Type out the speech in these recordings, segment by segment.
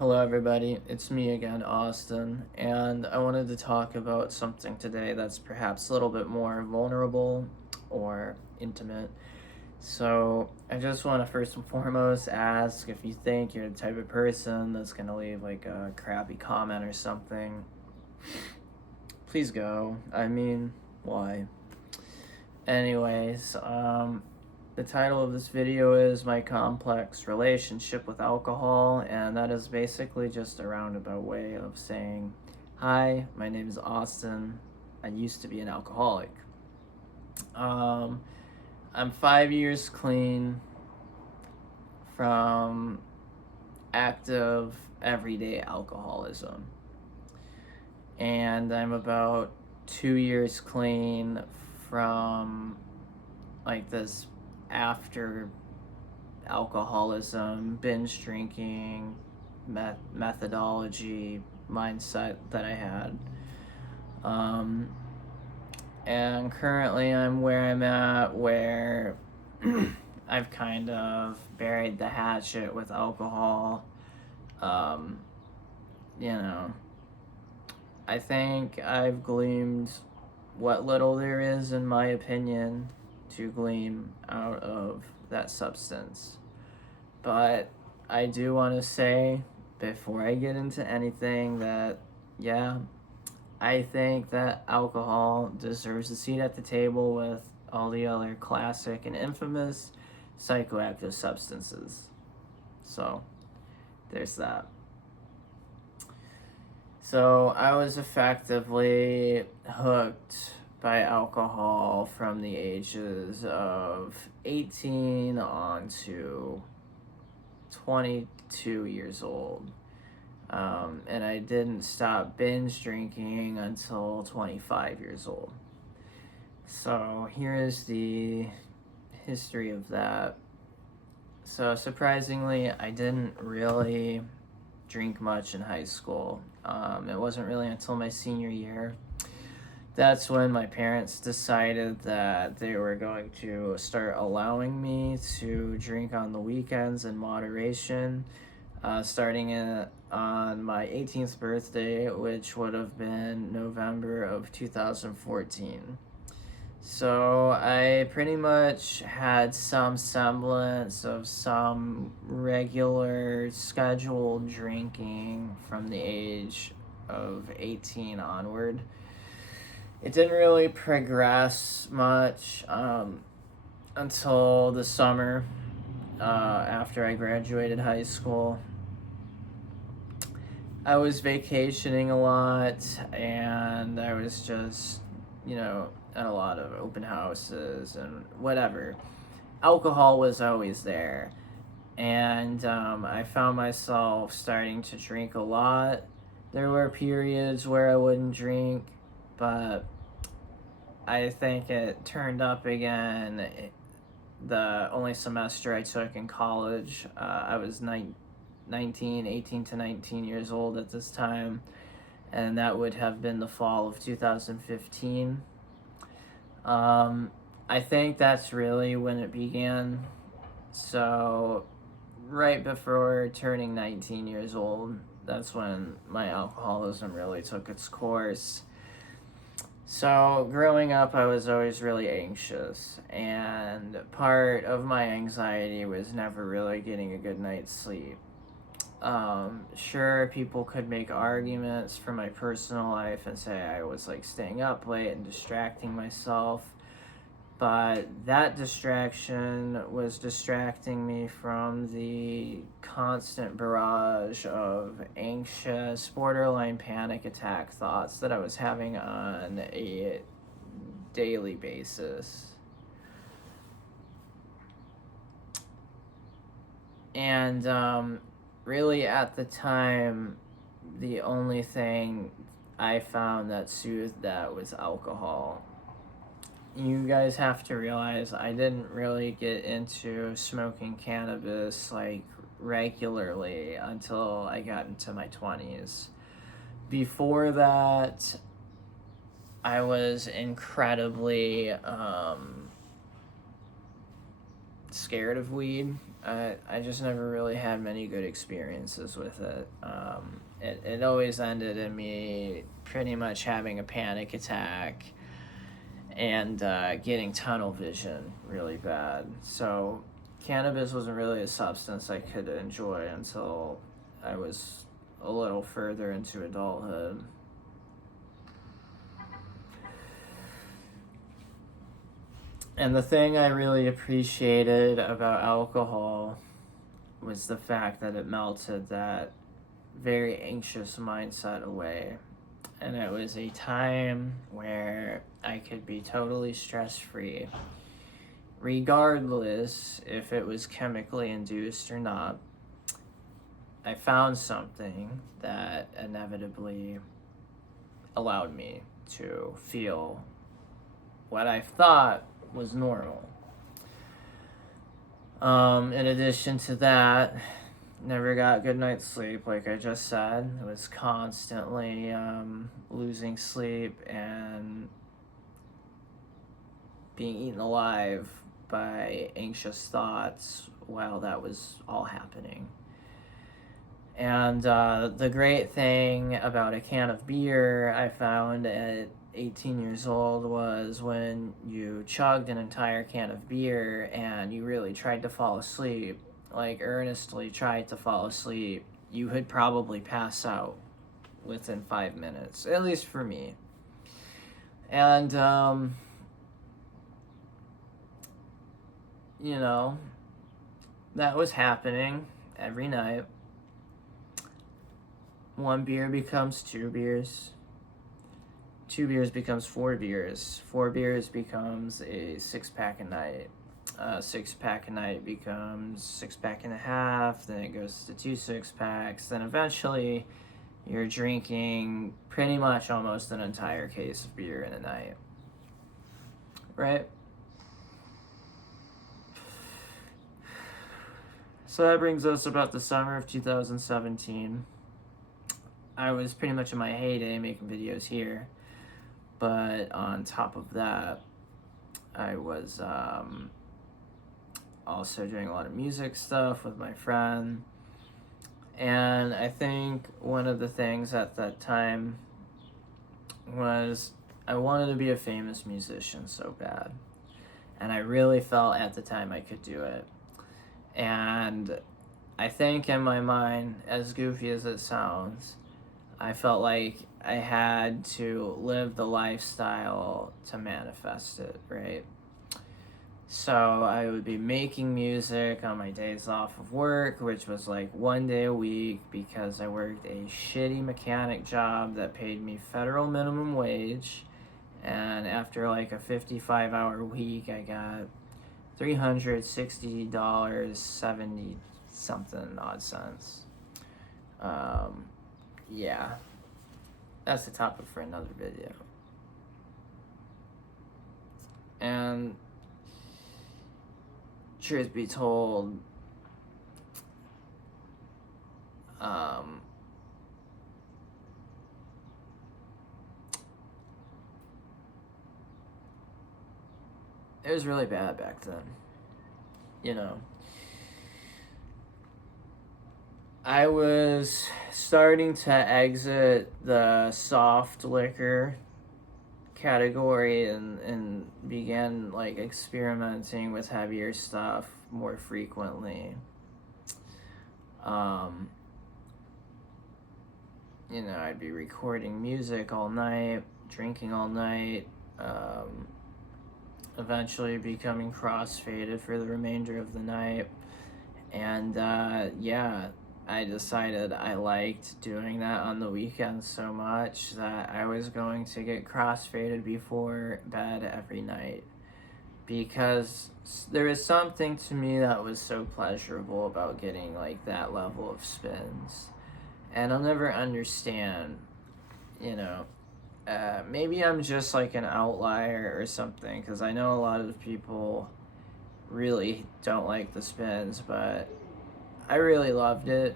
Hello, everybody. It's me again, Austin, and I wanted to talk about something today that's perhaps a little bit more vulnerable or intimate. So, I just want to first and foremost ask if you think you're the type of person that's going to leave like a crappy comment or something. Please go. I mean, why? Anyways, the title of this video is My Complex Relationship with Alcohol, and that is basically just a roundabout way of saying, hi, my name is Austin. I used to be an alcoholic. I'm 5 years clean from active everyday alcoholism, and I'm about 2 years clean from like this after alcoholism, binge drinking, methodology, mindset that I had. And currently I'm where I'm at, where I've kind of buried the hatchet with alcohol. You know, I think I've gleaned what little there is, in my opinion, to glean out of that substance. But I do want to say, before I get into anything, that yeah, I think that alcohol deserves a seat at the table with all the other classic and infamous psychoactive substances. So, there's that. So, I was effectively hooked by alcohol from the ages of 18 on to 22 years old. And I didn't stop binge drinking until 25 years old. So here is the history of that. So surprisingly, I didn't really drink much in high school. It wasn't really until my senior year. That's when my parents decided that they were going to start allowing me to drink on the weekends in moderation, starting on my 18th birthday, which would have been November of 2014. So I pretty much had some semblance of some regular scheduled drinking from the age of 18 onward. It didn't really progress much until the summer after I graduated high school. I was vacationing a lot, and I was just, at a lot of open houses and whatever. Alcohol was always there, and I found myself starting to drink a lot. There were periods where I wouldn't drink, but I think it turned up again the only semester I took in college. I was 18 to 19 years old at this time, and that would have been the fall of 2015. I think that's really when it began. So, right before turning 19 years old, that's when my alcoholism really took its course. So, growing up, I was always really anxious, and part of my anxiety was never really getting a good night's sleep. Sure, people could make arguments for my personal life and say I was like staying up late and distracting myself, but that distraction was distracting me from the constant barrage of anxious, borderline panic attack thoughts that I was having on a daily basis. And really, at the time, the only thing I found that soothed that was alcohol. You guys have to realize I didn't really get into smoking cannabis like regularly until I got into my 20s. Before that, I was incredibly scared of weed. I just never really had many good experiences with it. It always ended in me pretty much having a panic attack and getting tunnel vision really bad. So cannabis wasn't really a substance I could enjoy until I was a little further into adulthood. And the thing I really appreciated about alcohol was the fact that it melted that very anxious mindset away. And it was a time where I could be totally stress-free, regardless if it was chemically induced or not. I found something that inevitably allowed me to feel what I thought was normal. In addition to that, never got a good night's sleep, like I just said. I was constantly losing sleep and being eaten alive by anxious thoughts while that was all happening. And the great thing about a can of beer I found at 18 years old was when you chugged an entire can of beer and you really tried to fall asleep, like earnestly tried to fall asleep, you would probably pass out within 5 minutes, at least for me. And, you know, that was happening every night. One beer becomes 2 beers. 2 beers becomes 4 beers. 4 beers becomes a 6-pack a night. 6-pack a night becomes 6-pack and a half. Then it goes to 2 6-packs. Then eventually you're drinking pretty much almost an entire case of beer in a night. Right? So that brings us about the summer of 2017. I was pretty much in my heyday making videos here. But on top of that, I was also doing a lot of music stuff with my friend. And I think one of the things at that time was I wanted to be a famous musician so bad. And I really felt at the time I could do it. And I think in my mind, as goofy as it sounds, I felt like I had to live the lifestyle to manifest it, right? So I would be making music on my days off of work, which was like 1 day a week because I worked a shitty mechanic job that paid me federal minimum wage. And after like a 55-hour week, I got $360, 70 something odd cents. Yeah. That's the topic for another video. And truth be told, it was really bad back then. You know, I was starting to exit the soft liquor category and began like experimenting with heavier stuff more frequently. You know, I'd be recording music all night, drinking all night, eventually becoming crossfaded for the remainder of the night. And yeah, I decided I liked doing that on the weekends so much that I was going to get crossfaded before bed every night. Because there was something to me that was so pleasurable about getting like that level of spins. And I'll never understand, you know, maybe I'm just like an outlier or something, because I know a lot of people really don't like the spins, but I really loved it.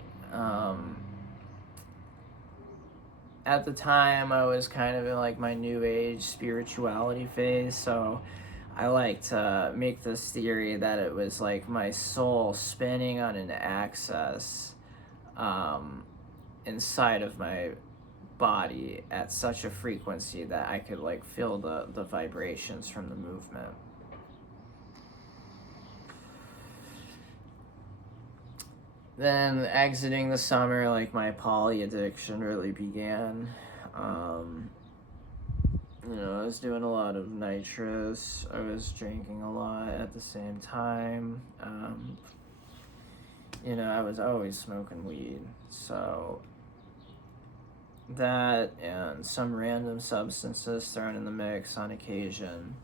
At the time, I was kind of in like my new age spirituality phase, so I like to make this theory that it was like my soul spinning on an axis um, inside of my body at such a frequency that I could like feel the vibrations from the movement. Then exiting the summer, like my poly addiction really began. I was doing a lot of nitrous. I was drinking a lot at the same time. I was always smoking weed. So that and some random substances thrown in the mix on occasion.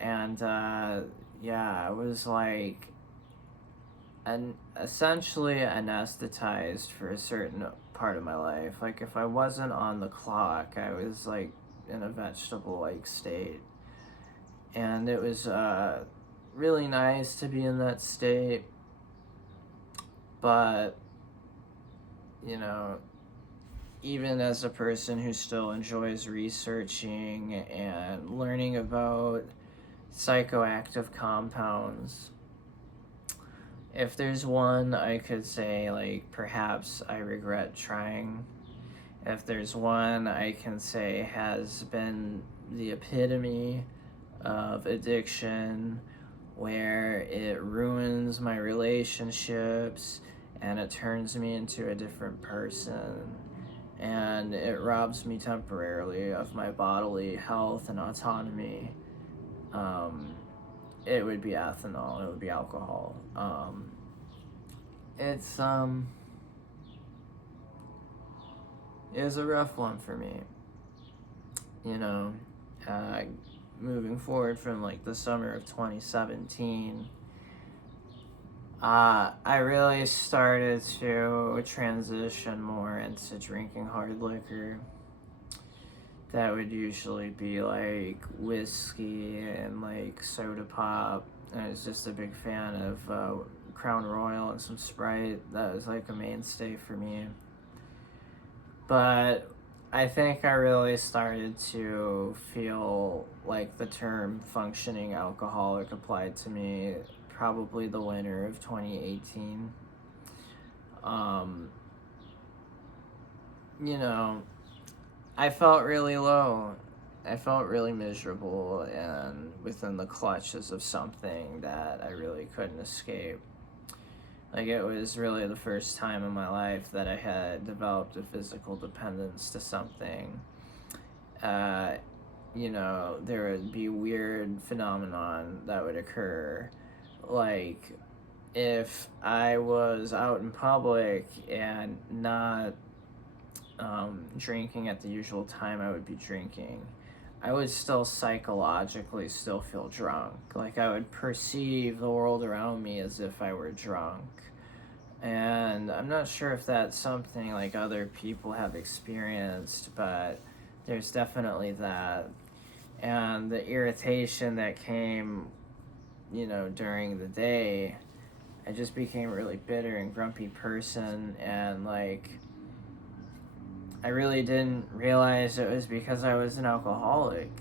And I was like essentially anesthetized for a certain part of my life. Like if I wasn't on the clock, I was like in a vegetable like state. And it was really nice to be in that state. But even as a person who still enjoys researching and learning about psychoactive compounds, if there's one I could say, like, perhaps I regret trying, if there's one I can say has been the epitome of addiction, where it ruins my relationships and it turns me into a different person, and it robs me temporarily of my bodily health and autonomy, it would be ethanol. It would be alcohol. It was a rough one for me. Moving forward from like the summer of 2017, I really started to transition more into drinking hard liquor. That would usually be like whiskey and like soda pop. I was just a big fan of Crown Royal and some Sprite. That was like a mainstay for me. But I think I really started to feel like the term functioning alcoholic applied to me probably the winter of 2018. I felt really low. I felt really miserable and within the clutches of something that I really couldn't escape. Like, it was really the first time in my life that I had developed a physical dependence to something. There would be weird phenomenon that would occur. Like, if I was out in public and not drinking at the usual time I would be drinking, I would still psychologically still feel drunk. Like, I would perceive the world around me as if I were drunk. And I'm not sure if that's something like other people have experienced, but there's definitely that. And the irritation that came, during the day, I just became a really bitter and grumpy person, and like, I really didn't realize it was because I was an alcoholic,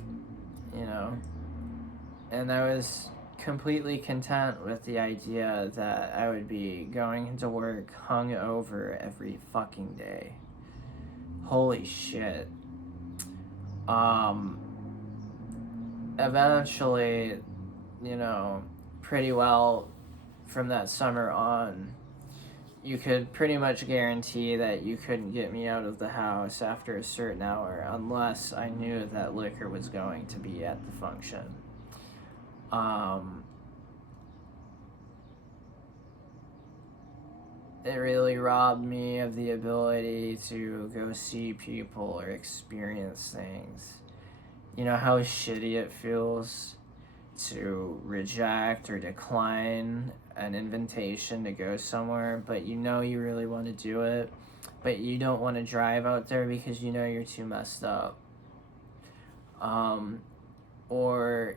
and I was completely content with the idea that I would be going into work hungover every fucking day. Holy shit. Eventually, pretty well from that summer on, you could pretty much guarantee that you couldn't get me out of the house after a certain hour unless I knew that liquor was going to be at the function. It really robbed me of the ability to go see people or experience things. You know how shitty it feels to reject or decline an invitation to go somewhere, but you really want to do it, but you don't want to drive out there because you're too messed up. Or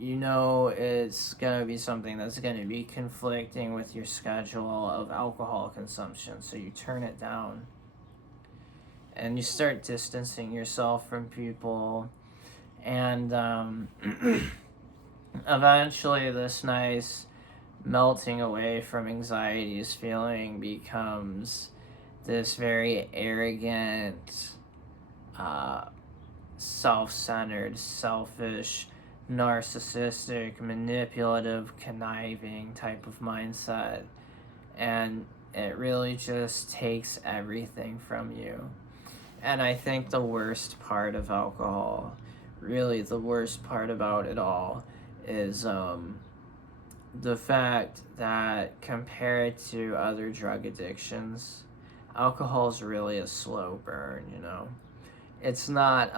it's going to be something that's going to be conflicting with your schedule of alcohol consumption, so you turn it down. And you start distancing yourself from people. And eventually this nice melting away from anxiety's feeling becomes this very arrogant, uh, self-centered, selfish, narcissistic, manipulative, conniving type of mindset. And it really just takes everything from you. And I think the worst part of alcohol, really the worst part about it all, is the fact that compared to other drug addictions, alcohol is really a slow burn, you know. It's not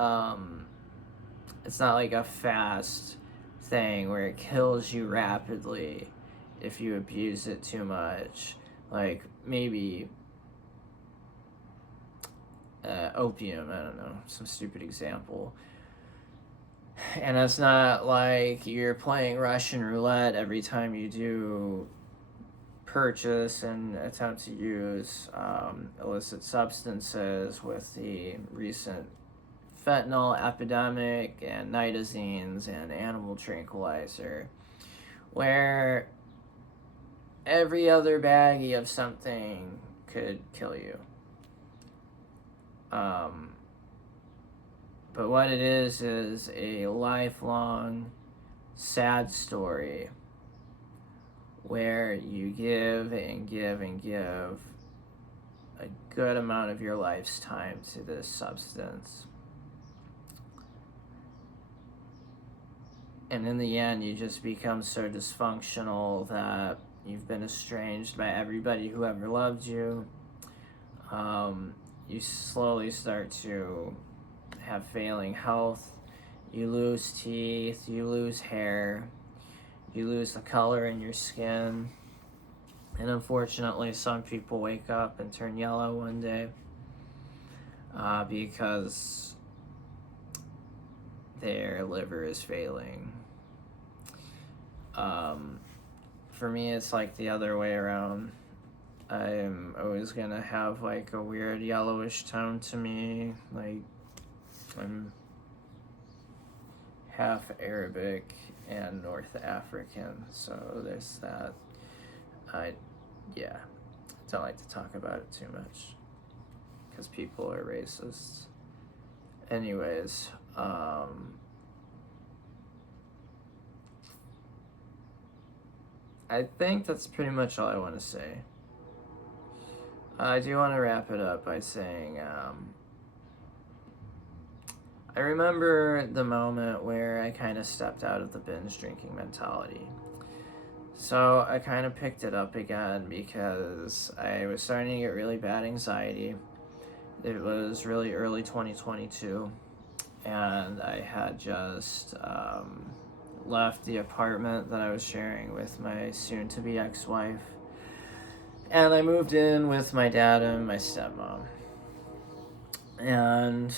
like a fast thing where it kills you rapidly if you abuse it too much. Like maybe opium, I don't know, some stupid example. And it's not like you're playing Russian roulette every time you do purchase and attempt to use illicit substances with the recent fentanyl epidemic and nitazines and animal tranquilizer, where every other baggie of something could kill you. But what it is a lifelong sad story where you give and give and give a good amount of your life's time to this substance. And in the end, you just become so dysfunctional that you've been estranged by everybody who ever loved you. You slowly start to have failing health. You lose teeth, you lose hair, you lose the color in your skin. And unfortunately, some people wake up and turn yellow one day because their liver is failing. For me, it's like the other way around. I'm always gonna have like a weird yellowish tone to me. Like, I'm half Arabic and North African, so there's that. I don't like to talk about it too much because people are racist. Anyways, I think that's pretty much all I want to say. I do want to wrap it up by saying, I remember the moment where I kind of stepped out of the binge drinking mentality. So I kind of picked it up again because I was starting to get really bad anxiety. It was really early 2022, and I had just left the apartment that I was sharing with my soon-to-be ex-wife. And I moved in with my dad and my stepmom. And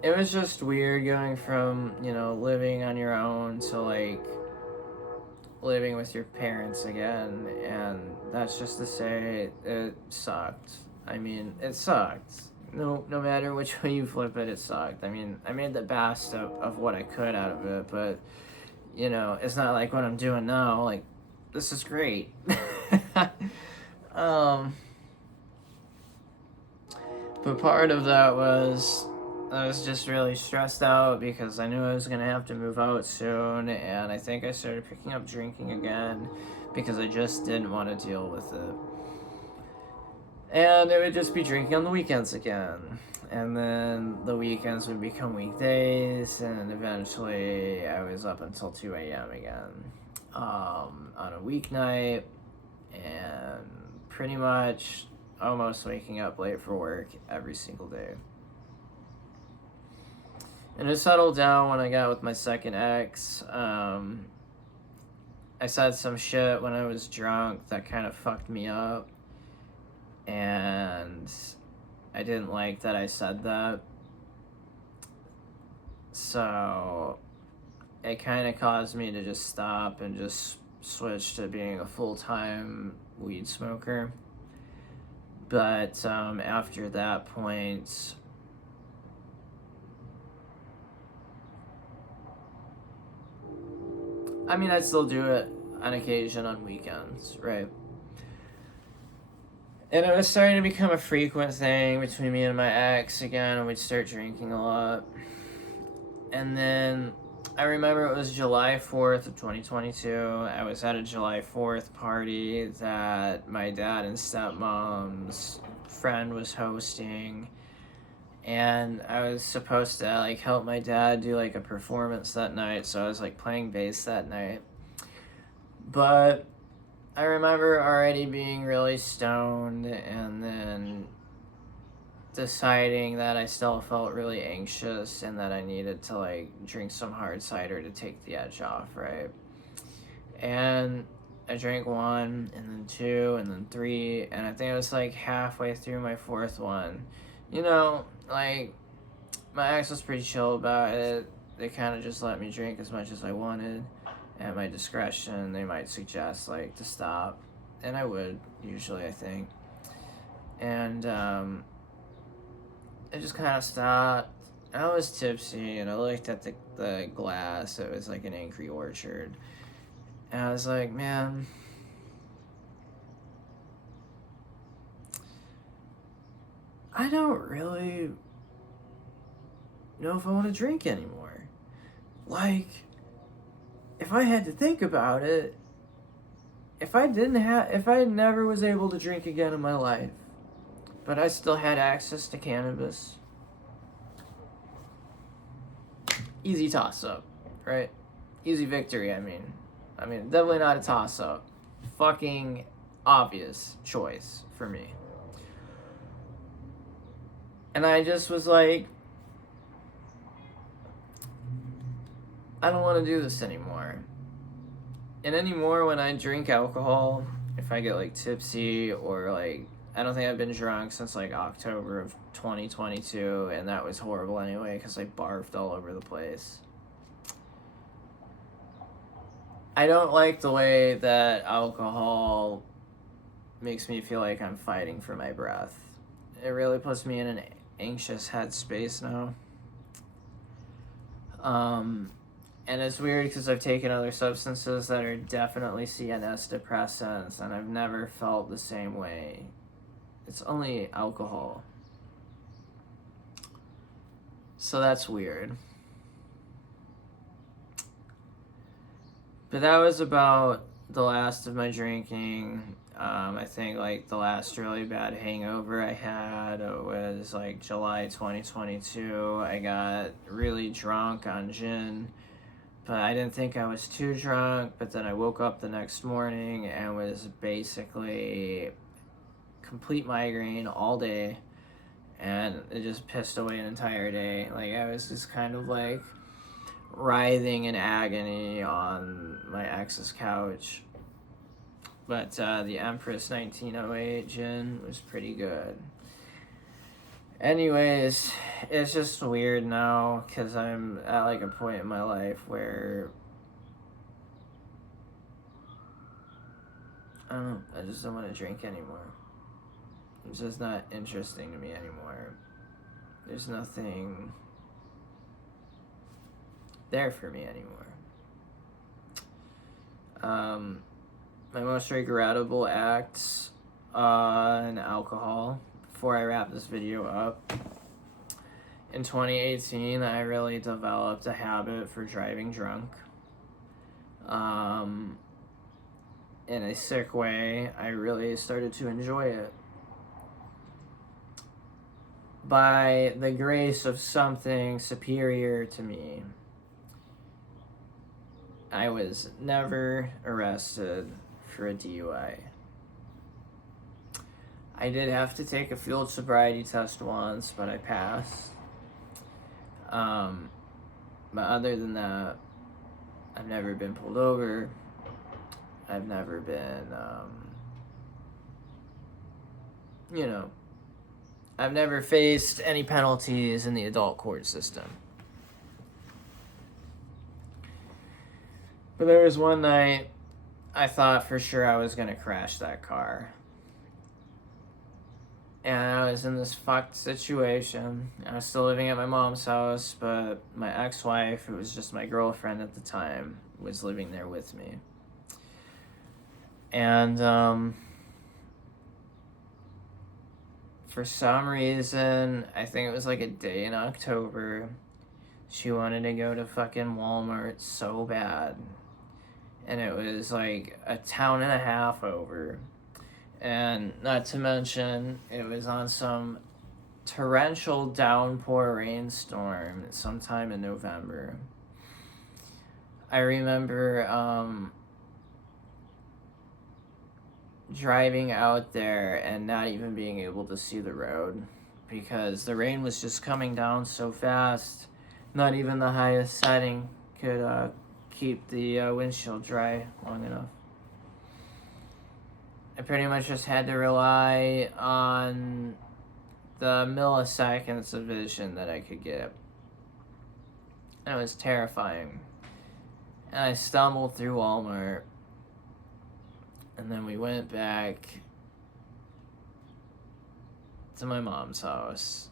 it was just weird going from, living on your own to, like, living with your parents again. And that's just to say it sucked. I mean, it sucked. No matter which way you flip it, it sucked. I mean, I made the best of what I could out of it, but, it's not like what I'm doing now. Like, this is great. But part of that was I was just really stressed out because I knew I was going to have to move out soon, and I think I started picking up drinking again because I just didn't want to deal with it. And it would just be drinking on the weekends again. And then the weekends would become weekdays, and eventually I was up until 2 a.m. again on a weeknight, and pretty much almost waking up late for work every single day. And it settled down when I got with my second ex. I said some shit when I was drunk that kind of fucked me up. And I didn't like that I said that. So it kind of caused me to just stop and just switch to being a full-time weed smoker. But after that point, I mean, I still do it on occasion on weekends, right? And it was starting to become a frequent thing between me and my ex again, and we'd start drinking a lot. And then I remember it was July 4th of 2022. I was at a July 4th party that my dad and stepmom's friend was hosting. And I was supposed to like help my dad do like a performance that night, so I was like playing bass that night. But I remember already being really stoned and then deciding that I still felt really anxious and that I needed to like drink some hard cider to take the edge off, right? And I drank one and then two and then three, and I think it was like halfway through my fourth one. You know, like, my ex was pretty chill about it. They kind of just let me drink as much as I wanted. At my discretion, they might suggest, like, to stop. And I would, usually, I think. And, I just kind of stopped. I was tipsy, and I looked at the glass. It was, like, an Angry Orchard. And I was like, man, I don't really know if I want to drink anymore. Like, if I had to think about it, if I never was able to drink again in my life, but I still had access to cannabis, easy toss up, right? Easy victory, I mean, definitely not a toss up. Fucking obvious choice for me. And I just was like, I don't want to do this anymore. And anymore, when I drink alcohol, if I get like tipsy or like, I don't think I've been drunk since like October of 2022, and that was horrible anyway because I barfed all over the place. I don't like the way that alcohol makes me feel like I'm fighting for my breath. It really puts me in an anxious headspace now. And it's weird because I've taken other substances that are definitely CNS depressants, and I've never felt the same way. It's only alcohol. So that's weird. But that was about the last of my drinking. I think like the last really bad hangover I had was like July 2022. I got really drunk on gin, but I didn't think I was too drunk. But then I woke up the next morning and was basically complete migraine all day, and it just pissed away an entire day. Like, I was just kind of like writhing in agony on my ex's couch. But the Empress 1908 gin was pretty good. Anyways, it's just weird now because I'm at like a point in my life where I don't know, I just don't want to drink anymore. It's just not interesting to me anymore. There's nothing there for me anymore. My most regrettable acts in alcohol, before I wrap this video up. In 2018, I really developed a habit for driving drunk. In a sick way, I really started to enjoy it. By the grace of something superior to me, I was never arrested for a DUI. I did have to take a field sobriety test once, but I passed. But other than that, I've never been pulled over. I've never been, I've never faced any penalties in the adult court system. But there was one night I thought for sure I was gonna crash that car. And I was in this fucked situation. I was still living at my mom's house, but my ex-wife, who was just my girlfriend at the time, was living there with me. And for some reason, I think it was like a day in October, she wanted to go to fucking Walmart so bad. And it was like a town and a half over. And not to mention, it was on some torrential downpour rainstorm sometime in November. I remember driving out there and not even being able to see the road because the rain was just coming down so fast. Not even the highest setting could keep the windshield dry long enough. I pretty much just had to rely on the milliseconds of vision that I could get. And it was terrifying. And I stumbled through Walmart. And then we went back to my mom's house.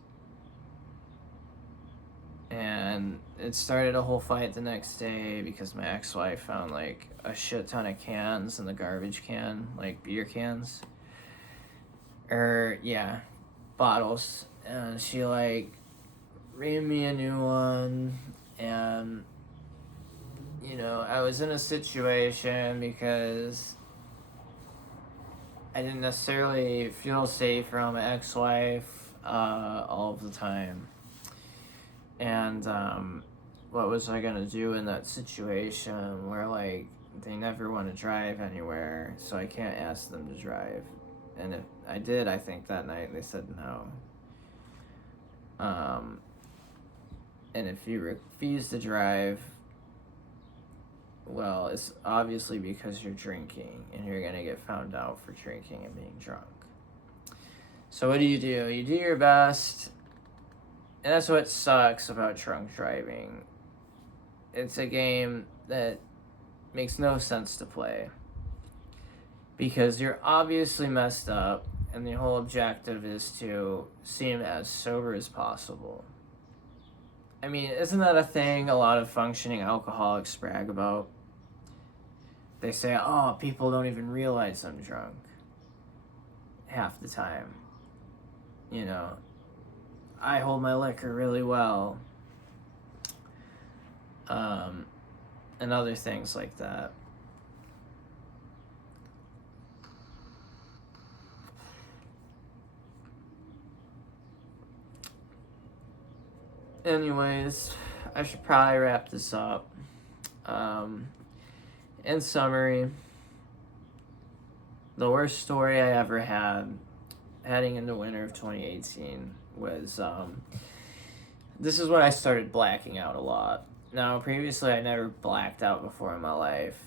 And it started a whole fight the next day because my ex-wife found like a shit ton of cans in the garbage can, like beer cans. Bottles. And she like reamed me a new one. And, I was in a situation because I didn't necessarily feel safe around my ex-wife all of the time. And what was I gonna do in that situation where like they never want to drive anywhere, so I can't ask them to drive. And if I did, I think that night they said no. And if you refuse to drive, well, it's obviously because you're drinking, and you're gonna get found out for drinking and being drunk. So what do? You do your best. And that's what sucks about drunk driving. It's a game that makes no sense to play. Because you're obviously messed up, and the whole objective is to seem as sober as possible. I mean, isn't that a thing a lot of functioning alcoholics brag about? They say, oh, people don't even realize I'm drunk. Half the time. I hold my liquor really well. And other things like that. Anyways, I should probably wrap this up. In summary, the worst story I ever had heading into winter of 2018 was this is when I started blacking out a lot. Now, previously I never blacked out before in my life,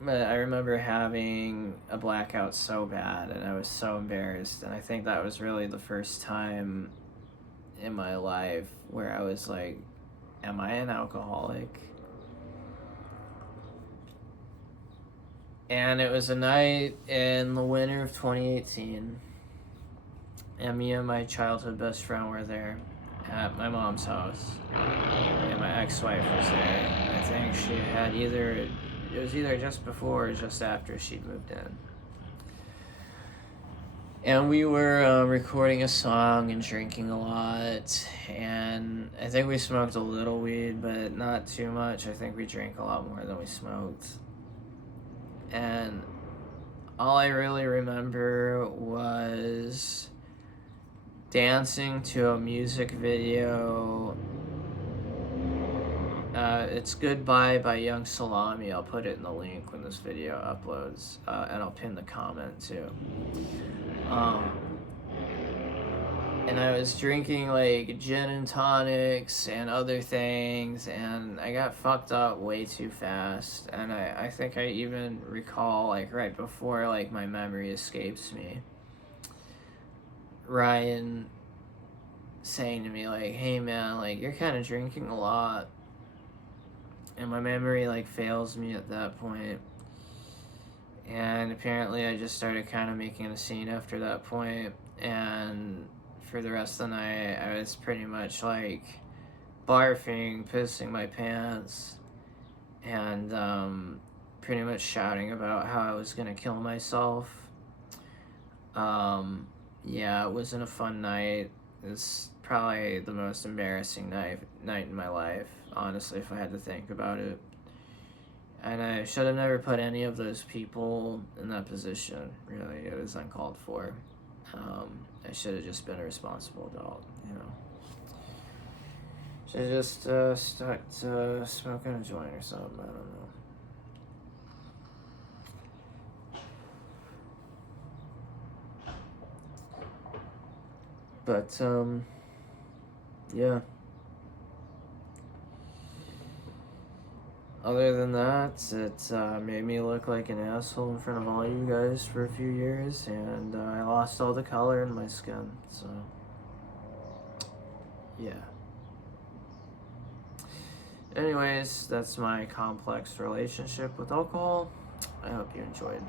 but I remember having a blackout so bad and I was so embarrassed, and I think that was really the first time in my life where I was like, am I an alcoholic? And it was a night in the winter of 2018, and me and my childhood best friend were there at my mom's house, and my ex-wife was there. I think she had it was either just before or just after she'd moved in. And we were recording a song and drinking a lot, and I think we smoked a little weed, but not too much. I think we drank a lot more than we smoked. And all I really remember was dancing to a music video. It's Goodbye by Young Salami. I'll put it in the link when this video uploads, and I'll pin the comment too. And I was drinking like gin and tonics and other things, and I got fucked up way too fast. And I think I even recall, like right before like my memory escapes me, Ryan saying to me like, hey man, like you're kind of drinking a lot. And my memory like fails me at that point. And apparently I just started kind of making a scene after that point, and for the rest of the night I was pretty much like barfing, pissing my pants, and pretty much shouting about how I was gonna kill myself. Yeah, it wasn't a fun night. It's probably the most embarrassing night in my life, honestly, if I had to think about it. And I should have never put any of those people in that position. Really, it was uncalled for. I should have just been a responsible adult, you know. Should have just stuck to smoking a joint or something. I don't know. But yeah. Other than that, it made me look like an asshole in front of all you guys for a few years, and I lost all the color in my skin. So yeah. Anyways, that's my complex relationship with alcohol. I hope you enjoyed.